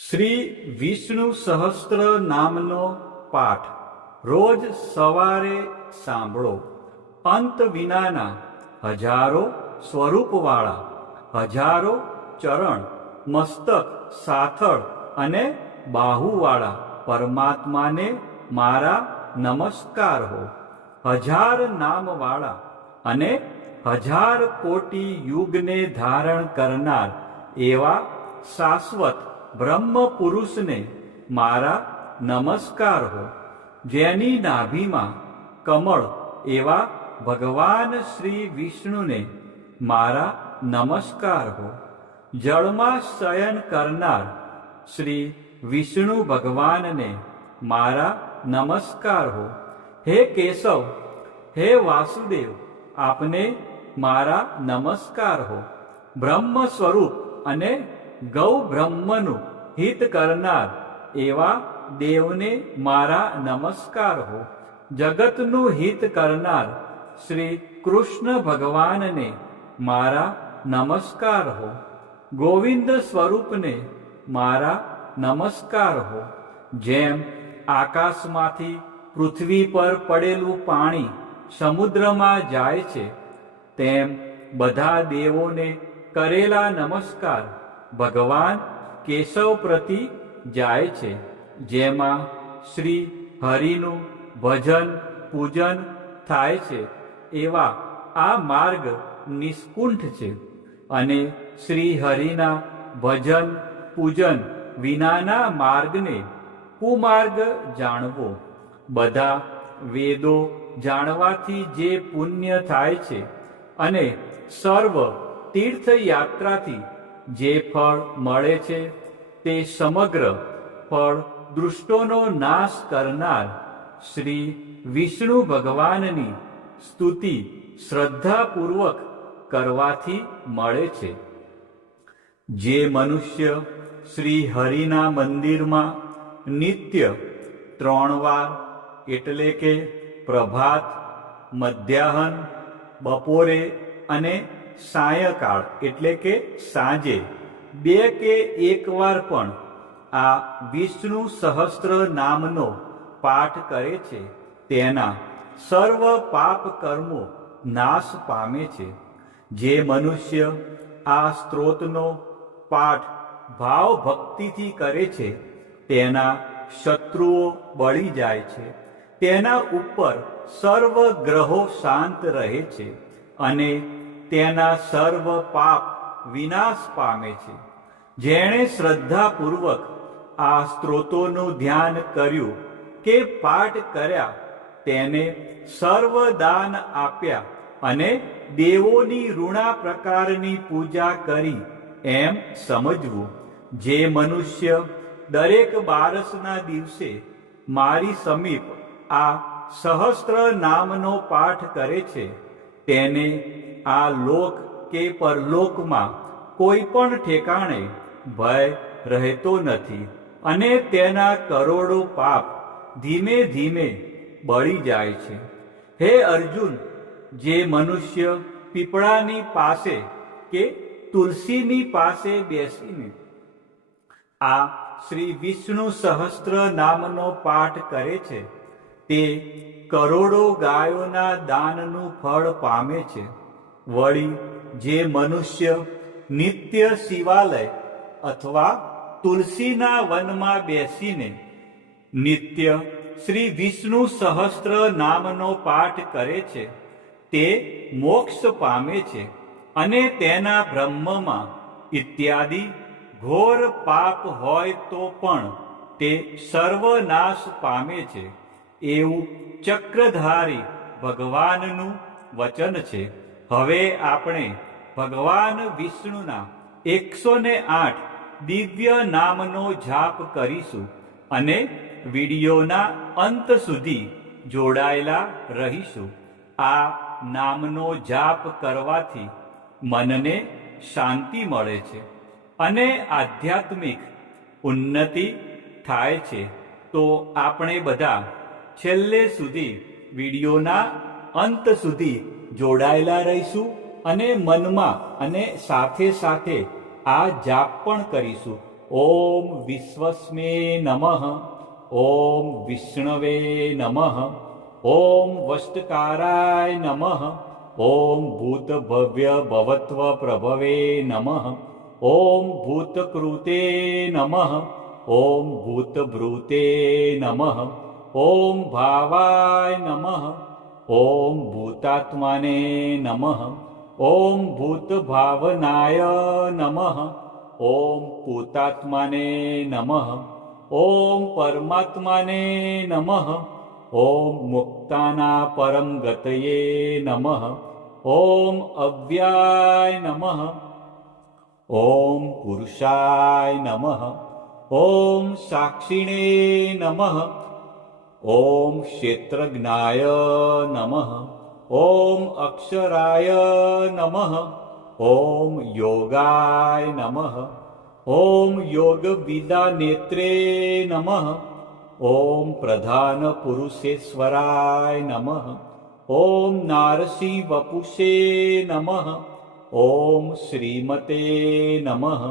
શ્રી વિષ્ણુ સહસ્ત્ર નામનો પાઠ રોજ સવારે સાંભળો. અંત વિનાના હજારો સ્વરૂપવાળા, હજારો ચરણ, મસ્તક, સાથળ અને બાહુવાળા પરમાત્માને મારા નમસ્કાર હો. હજાર નામવાળા અને હજાર કોટી યુગને ધારણ કરનાર એવા શાશ્વત બ્રહ્મ પુરુષને મારા નમસ્કાર હો. જેની નાભીમાં કમળ એવા ભગવાન શ્રી વિષ્ણુને મારા નમસ્કાર હો. જળમાં શયન કરનાર શ્રી વિષ્ણુ ભગવાનને મારા નમસ્કાર હો. હે કેશવ, હે વાસુદેવ, આપને મારા નમસ્કાર હો. બ્રહ્મ સ્વરૂપ અને ગૌ બ્રહ્મનું હિત કરનાર એવા દેવને મારા નમસ્કાર હો. જગતનું હિત કરનાર શ્રી કૃષ્ણ ભગવાનને મારા નમસ્કાર હો. ગોવિંદ સ્વરૂપને મારા નમસ્કાર હો. જેમ આકાશમાંથી પૃથ્વી પર પડેલું પાણી સમુદ્રમાં જાય છે, તેમ બધા દેવોને કરેલા નમસ્કાર ભગવાન કેશવ પ્રતિ જાય છે. જેમાં શ્રી હરિનું ભજન પૂજન થાય છે એવા આ માર્ગ નિષ્કુંઠ છે, અને શ્રી હરિના ભજન પૂજન વિનાના માર્ગને કુમાર્ગ જાણવો. બધા વેદો જાણવાથી જે પુણ્ય થાય છે અને સર્વ તીર્થયાત્રાથી જે ફળ મળે છે, તે સમગ્ર ફળ દૃષ્ટોનો નાશ કરનાર શ્રી વિષ્ણુ ભગવાનની સ્તુતિ શ્રદ્ધાપૂર્વક કરવાથી મળે છે. જે મનુષ્ય શ્રી હરિના મંદિરમાં નિત્ય 3 વાર એટલે કે પ્રભાત, મધ્યાહન, બપોરે અને સાયંકાળ એટલે કે સાંજે 2 કે 1 વાર પણ આ વિષ્ણુ સહસ્ત્ર નામનો પાઠ કરે છે, તેના સર્વ પાપ કર્મો નાશ પામે છે. જે મનુષ્ય આ સ્ત્રોતનો પાઠ ભાવ ભક્તિથી કરે છે, તેના શત્રુઓ બળી જાય છે, તેના ઉપર સર્વ ગ્રહો શાંત રહે છે અને તેના સર્વ પાપ વિનાશ પામે છે. જેણે શ્રદ્ધાપૂર્વક આ સ્ત્રોતોનું ધ્યાન કર્યું કે પાઠ કર્યા, તેને સર્વ દાન આપ્યા અને દેવોની ઋણા પ્રકારની પૂજા કરી એમ સમજવું. જે મનુષ્ય દરેક બારસના દિવસે મારી સમીપ આ સહસ્ત્ર નામનો પાઠ કરે છે, તેને આ લોક કે પરલોકમાં કોઈ પણ ઠેકાણે ભય રહેતો નથી અને તેના કરોડો પાપ ધીમે ધીમે બળી જાય છે. હે અર્જુન, જે મનુષ્ય પીપળાની પાસે કે તુલસીની પાસે બેસીને આ શ્રી વિષ્ણુ સહસ્ત્ર નામનો પાઠ કરે છે, તે કરોડો ગાયોના દાનનું ફળ પામે છે. વળી જે મનુષ્ય નિત્ય શિવાલય અથવા તુલસીના વનમાં બેસીને નિત્ય શ્રી વિષ્ણુ સહસ્ત્ર નામનો પાઠ કરે છે, તે મોક્ષ પામે છે અને તેના બ્રહ્મમાં ઇત્યાદિ ઘોર પાપ હોય તો પણ તે સર્વનાશ પામે છે. એવું ચક્રધારી ભગવાનનું વચન છે. હવે આપણે ભગવાન વિષ્ણુના 108 દિવ્ય નામનો જાપ કરીશું અને વિડીયોના અંત સુધી જોડાયેલા રહીશું. આ નામનો જાપ કરવાથી મનને શાંતિ મળે છે અને આધ્યાત્મિક ઉન્નતિ થાય છે. તો આપણે બધા છેલ્લે સુધી વિડીયોના અંત સુધી જોડાયેલા રહીશું અને મનમાં અને સાથે સાથે આ જાપ પણ કરીશું. ॐ विश्वस्मे नमः। ॐ विष्णवे नमः। ॐ वष्टकाराय नमः। ॐ भूतभव्य भवत्व प्रभवे नमः। ॐ भूतकृते नमः। ॐ भूतभृते नमः। ॐ भावाय नमः। ॐ भूतात्माने नमः। ॐ भूतभावनाय नमः। ॐ पूतात्माने नमः। ॐ परमात्माने नमः। ॐ मुक्ताना परम गतये नमः। ॐ अव्ययाय नमः। ॐ पुरुषाय नमः। ॐ साक्षिणे नमः। ॐ क्षेत्रज्ञाय नमः। ॐ अक्षराय नमः। ॐ योगाय नमः। ॐ योगविदानेत्रे नमः। ॐ प्रधानपुरुषेश्वराय नमः। ॐ नारसिंहवपुषे नमः। ॐ श्रीमते नमः।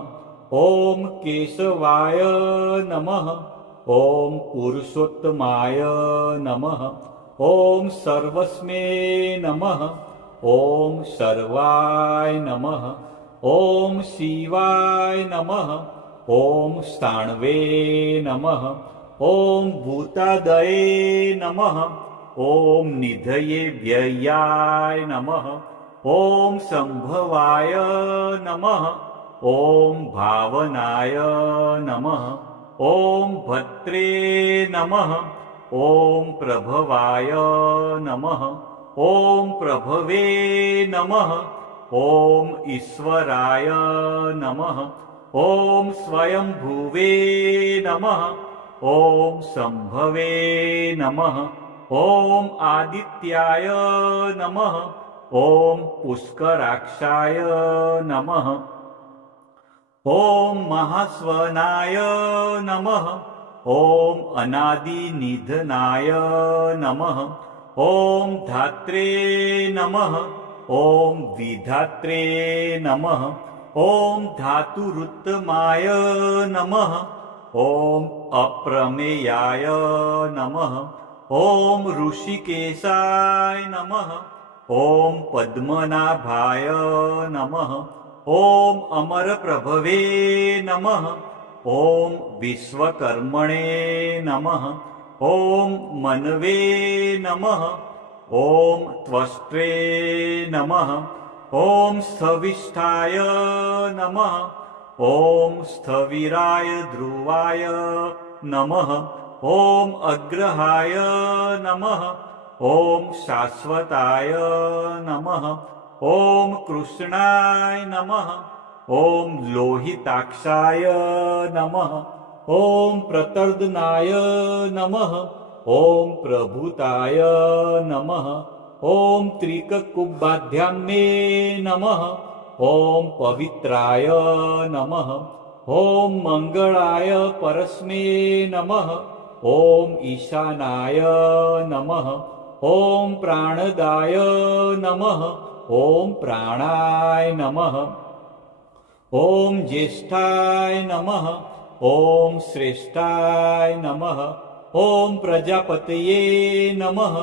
ॐ केशवाय नमः। ॐ पुरुषोत्तमाय नमः। ॐ सर्वस्मै नमः। ॐ सर्वाय नमः। ॐ शिवाय नमः। ॐ स्थाणवे नमः। ॐ भूतादये नमः। ॐ निधये व्ययाय नमः। ॐ संभवाय नमः। ॐ भावनाय नमः। ॐ भद्रे नमः। ॐ प्रभवाय नमः। ॐ प्रभवे नमः। ॐ ईश्वराय नमः। ॐ स्वयंभुवे नमः। ॐ संभवे नमः। ॐ आदित्याय नमः। ॐ पुष्कराक्षाय नमः। ॐ महास्वनाय नमः। ॐ अनादिनिधनाय नमः। ॐ धात्रे नमः। ॐ विधात्रे नमः। ॐ धातुरुत्तमाय नमः। ॐ अप्रमेयाय नमः। ॐ ऋषिकेशाय नमः। ॐ पद्मनाभाय नमः। ॐ अमरप्रभवे नमः। ॐ विश्वकर्मणे नमः। ॐ मनवे नमः। ॐ त्वष्ट्रे नमः। ॐ स्थविष्ठाय नमः। ॐ स्थविराय ध्रुवाय नमः। ॐ अग्रहाय नमः। ॐ शाश्वताय नमः। ॐ कृष्णाय नमः। ॐ लोहिताक्षाय नमः। ॐ प्रतर्दनाय नमः। ॐ प्रभूताय नमः। ॐ त्रिककुब्बाध्याम्ने नमः। ॐ पवित्राय नमः। ॐ मङ्गलाय परस्मै नमः। ॐ ईशानाय नमः। ॐ प्राणदाय नमः। ॐ प्राणाय नमः। ॐ ज्येष्ठाय नमः। ॐ श्रेष्ठाय नमः। ॐ प्रजापतये नमः।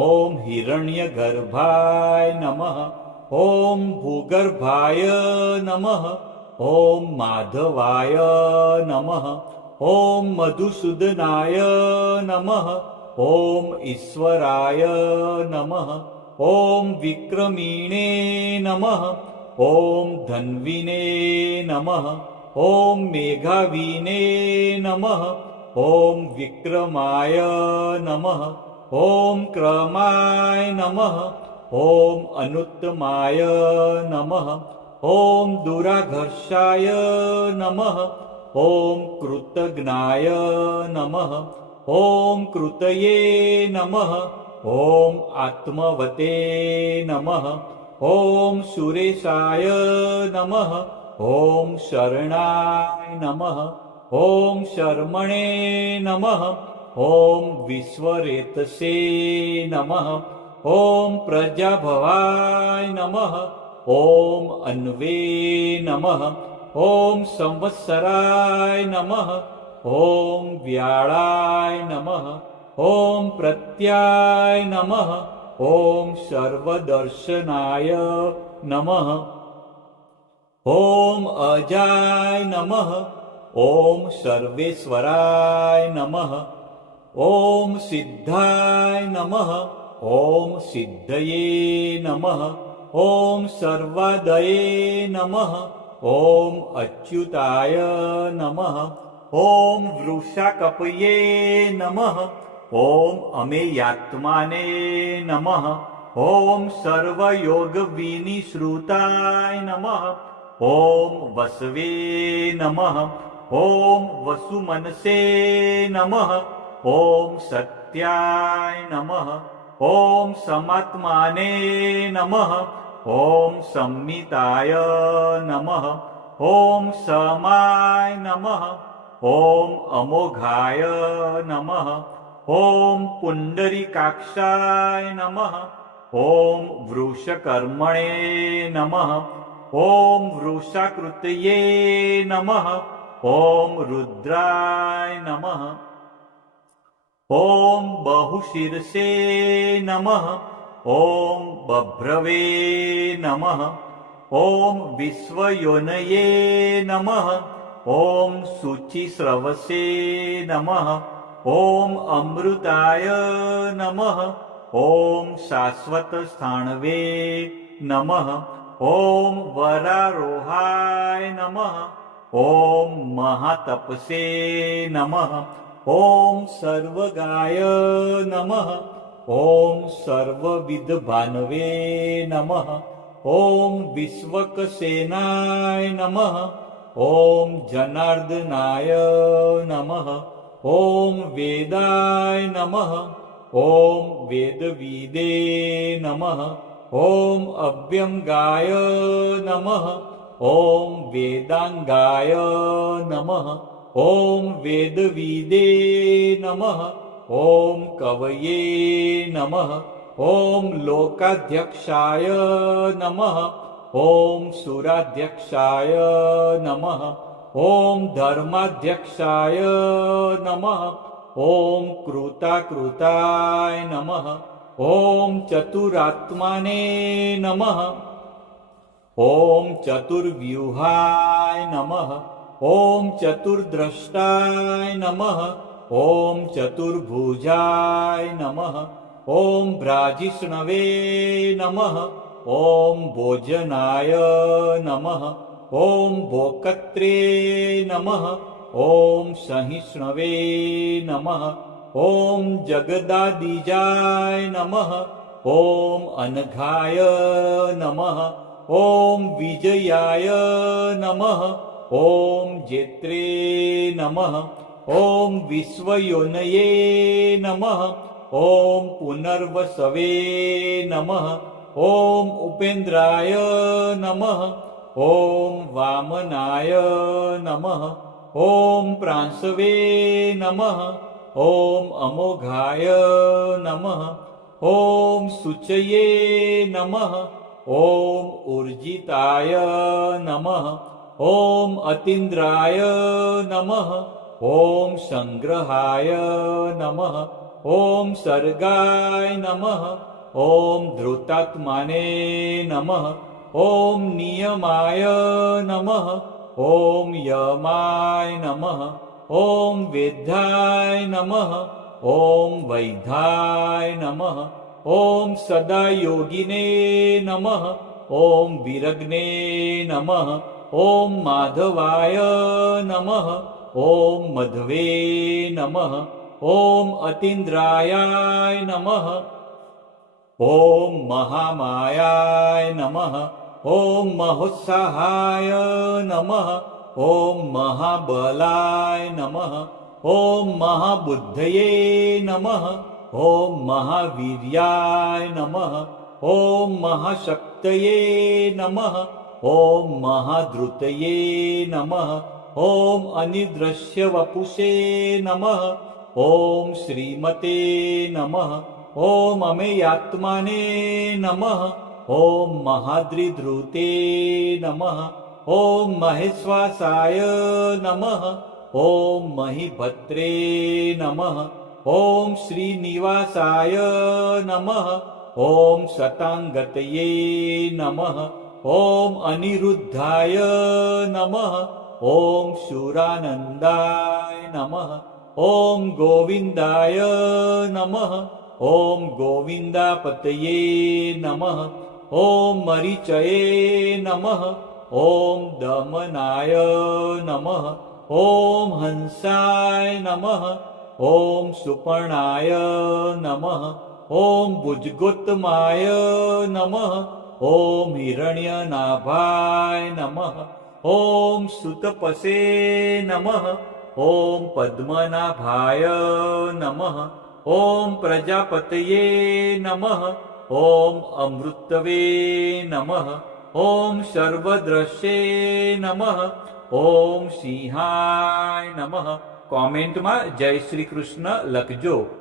ॐ हिरण्यगर्भाय नमः। ॐ भूगर्भाय नमः। ॐ माधवाय नमः। ॐ मधुसूदनाय नमः। ॐ ईश्वराय नमः। ॐ विक्रमिणे नमः। ॐ धन्विने नमः। ॐ मेघाविने नमः। ॐ विक्रमाय नमः। ॐ क्रमाय नमः। ॐ अनुत्तमाय नमः। ॐ दुराघर्षाय नमः। ॐ कृतघ्नाय नमः। ॐ कृतये नमः। ॐ आत्मवते नमः। ॐ सुरेशाय नमः। ॐ शरणाय नमः। ॐ शर्मणे नमः। ॐ विश्वरेतसे नमः। ॐ प्रजाभवाय नमः। ॐ अन्वे नमः। ॐ संवत्सराय नमः ॐ व्याळाय नमः ॐ प्रत्याय नमः ॐ सर्वदर्शनाय नमः ॐ अजाय नमः ॐ सर्वेश्वराय नमः ॐ सिद्धाय नमः ॐ सिद्धये नमः ॐ सर्वादये नमः ॐ अच्युताय नमः ॐ वृषाकपये नमः ॐ अमेयात्माने नमः ॐ सर्वयोगविनिश्रुताय नमः ॐ वसवे नमः ॐ वसुमनसे नमः ॐ सत्याय नमः ॐ समात्माने नमः ॐ संमिताय नमः ॐ समाय नमः ॐ अमोघाय नमः ॐ पुण्डरीकाक्षाय नमः ॐ वृषकर्मणे नमः ॐ वृषाकृतये नमः ॐ रुद्राय नमः ॐ बहुशीर्षे नमः ॐ बभ्रवे नमः ॐ विश्वयोनये नमः ॐ शुचिस्रवसे नमः ॐ अमृताय नमः ॐ शाश्वतस्थाणवे नमः ॐ वरारोहाय नमः ॐ महातपसे नमः ॐ सर्वगाय नमः ॐ सर्वविद्भानवे नमः ॐ विश्वकसेनाय नमः ॐ जनार्दनाय नमः ॐ वेदाय नमः ॐ वेदविदे नमः ॐ अव्यंगाय नमः ॐ वेदांगाय नमः ॐ वेदविदे नमः ॐ कवये नमः ॐ लोकाध्यक्षाय नमः ॐ सुराध्यक्षाय नमः ॐ धर्माध्यक्षाय नमः ॐ कृताकृताय नमः ॐ चतुरात्माने नमः ॐ चतुर्व्यूहाय नमः ॐ चतुर्द्रष्टाय नमः ॐ चतुर्भुजाय नमः ॐ भ्राजिष्णवे नमः ॐ भोजनाय नमः ॐ भोक्त्रे नमः ॐ सहिष्णवे नमः ॐ जगदादिजाय नमः ॐ अनघाय नमः ॐ विजयाय नमः ॐ जेत्रे नमः ॐ विश्वयोनये नमः ॐ पुनर्वसवे नमः ॐ उपेन्द्राय नमः ॐ वामनाय नमः ॐ प्रांशवे नमः ॐ अमोघाय नमः ॐ शुचये नमः ॐ ऊर्जिताय नमः ॐ अतीन्द्राय नमः ॐ संग्रहाय नमः ॐ सर्गाय नमः ॐ धृतात्माने नमः ॐ नियमाय नमः ॐ यमाय नमः ॐ वेद्याय नमः ॐ वैद्याय नमः ॐ सदायोगिने नमः ॐ विरग्ने नमः ॐ माधवाय नमः ॐ मध्वे नमः ॐ अतीन्द्रायाय नमः ॐ महामायाय नमः ॐ महोत्साहाय नमः ॐ महाबलाय नमः ॐ महाबुद्धये नमः ॐ महावीर्याय नमः ॐ महाशक्तये नमः ॐ महाधृतये नमः ॐ अनिदृश्यवपुषे नमः ॐ श्रीमते नमः ॐ अमेयात्माने नमः ॐ महाद्रिधृते नमः ॐ महेश्वासाय नमः ॐ महीभद्रे नमः ॐ श्रीनिवासाय नमः ॐ शताङ्गतये नमः ॐ अनिरुद्धाय नमः ॐ शूरानन्दाय नमः ॐ गोविन्दाय नमः ॐ गोविन्दापतये नमः ॐ मरीचये नमः ॐ दमनाय नमः ॐ हंसाय नमः ॐ सुपर्णाय नमः ॐ भुजगोत्तमाय नमः ॐ हिरण्यनाभाय नमः ॐ सुतपसे नमः ॐ पद्मनाभाय नमः ॐ प्रजापतये नमः ॐ अमृतवे नमः ॐ सर्वद्रश्ये नमः ॐ સિંહાય નમઃ. કોમેન્ટમાં જય શ્રી કૃષ્ણ લખજો.